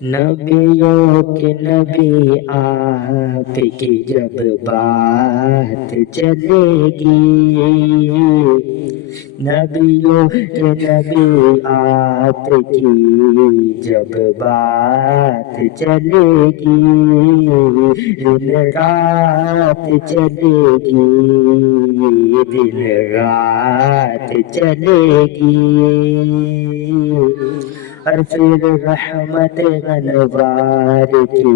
نبیوں کے نبی آپ کی جب بات چلے گی، نبیوں کے نبی آپ کی جب بات چلے گی، دن رات چلے گی، دن رات چلے گی، اور پھر رحمت انوار کی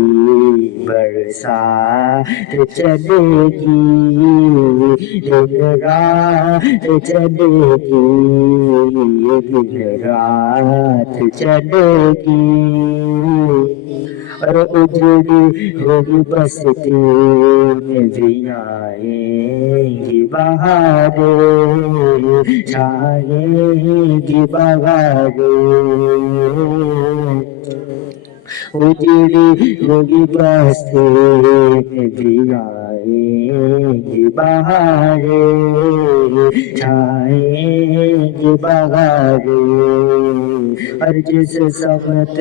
برسات چلے گی، دن رات چلے گی، دن رات چلے گی، اور اجڑی ہوگی بستی میں بھی آئیں گی بہاریں، چھائیں گی بہاریں، اجڑی ہوگی بستی میں بھی آئیں گی بہاریں، چھائیں گی بہاریں، اور جس سمت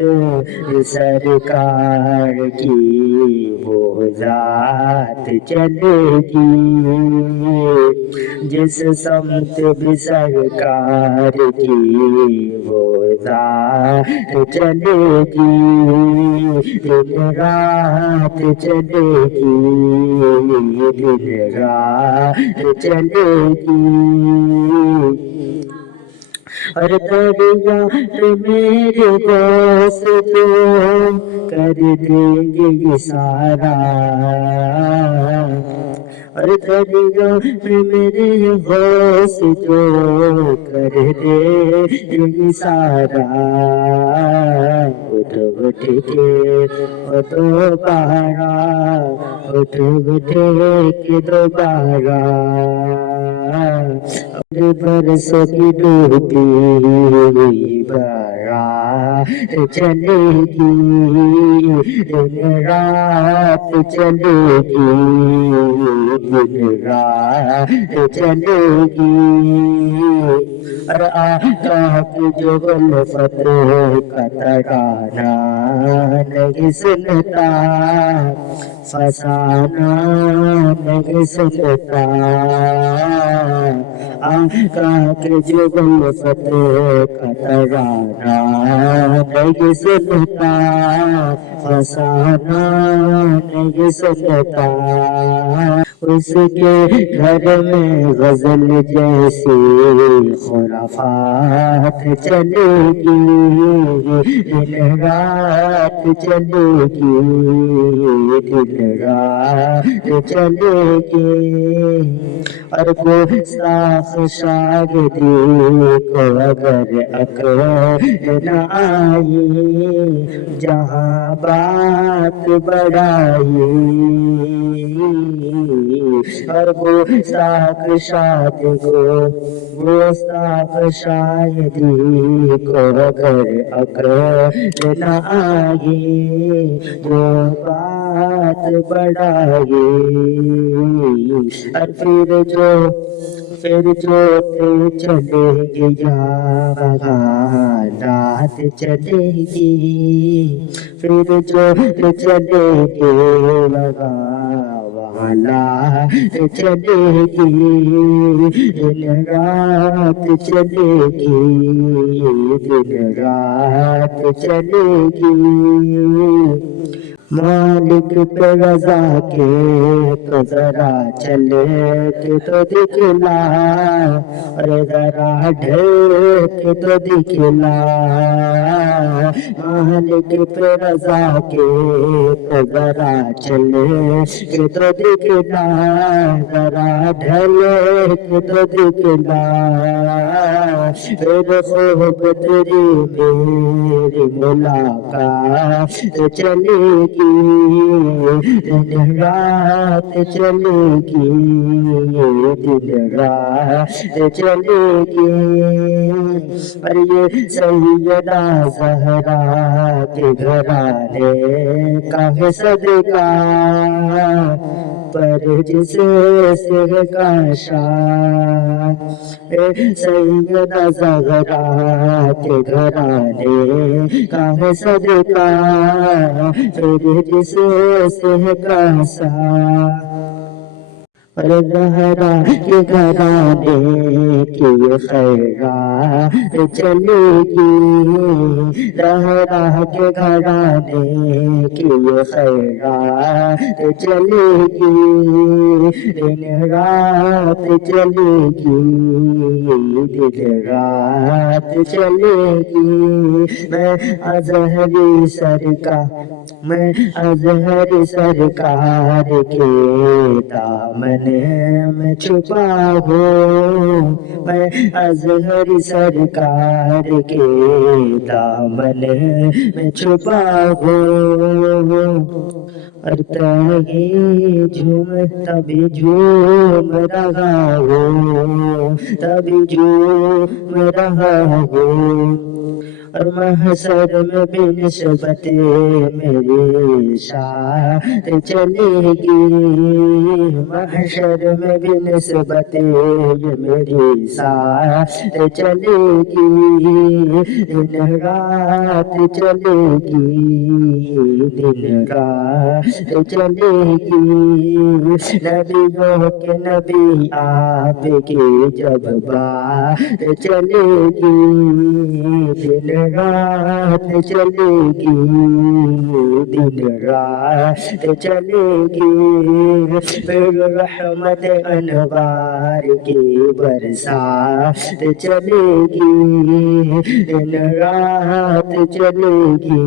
سرکار کی وہ ذات چلے گی، جس سمت بھی سرکار کی وہ ذات چلے گی، دن رات چلے گی، دن رات چلے گی، اور دریا میرے دوست جو کر دیں گے سارا، اور دریا میرے دوست جو کر دیں گے سارا، اٹھ اٹھ کے دوبارہ، اٹھ اٹھ کے دوبارہ، برسوں کی ڈوبی ہوئی بارات چلے گی، دن رات چلے گی، دن رات چلے گی، اور آقا کی جو الفت کا ترانہ نہیں سنتا، فسانہ نہیں سنتا، آقا کے جو الفت کا ترانہ نہیں سنتا، فسانہ نہیں سنتا، اس کے گھر میں غزل جیسی خرافات چلے گی، دن رات چلے گی، دن رات چلے گی، اور گستاخ شاگردی کو اگر عقل نہ آئی، جہاں بات بڑھائی، اور گستاخ شادی کو، گستاخ شاہدی کو اگر عقل نہ آئی، جو بات بڑھائی، اور پھر جو چلے گی یا بغاوت چلے گی، پھر جو چلے گی بغاوت چلے گی، دن رات چلے گی، دن رات چلے گی، مالک پہ رضا کے تو ذرا چلے کے تو دکھلا، اور ذرا ڈھل کے تو دکھلا، مالک پہ رضا کے تو ذرا چلے کے تو دکھلا، ذرا ڈھل کے تو دکھلا، پھر خوب تیری میری ملاقات چلے گی، چلے گی دن رات چلے گی دن رات چلے گی اور یہ سیدہ زہرا کے گھرانے کا ہے صدقہ پر جسے سے کا شان سیدہ زہرا کے گھرانے کا ہے صدقہ پھر جسے سے کا شان اور زہرا کے گھرانے کی خیرات چلے گی زہرا کے گھرانے کی خیرات چلے گی دن رات چلے گی دن رات چلے گی میں ازہری سرکار کے دامن میں چھپا ہوں میں ازہری سرکار کے دامن میں چھپا ہوں اور تبھی جھوم رہا ہوں تبھی جھوم رہا ہوں اور محشر میں بنسبت میری شاعت چلے گی محشر میں بنسبت یہ میری ساعت چلے گی دن رات چلے گی دن رات چلے گی نبیوں کے نبی آپ کی جب بات چلے گی دن رات چلے گی دن رات چلے گی پھر رحمت انوار کی برسات چلے گی دن رات چلے گی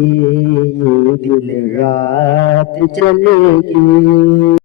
دن رات چلے گی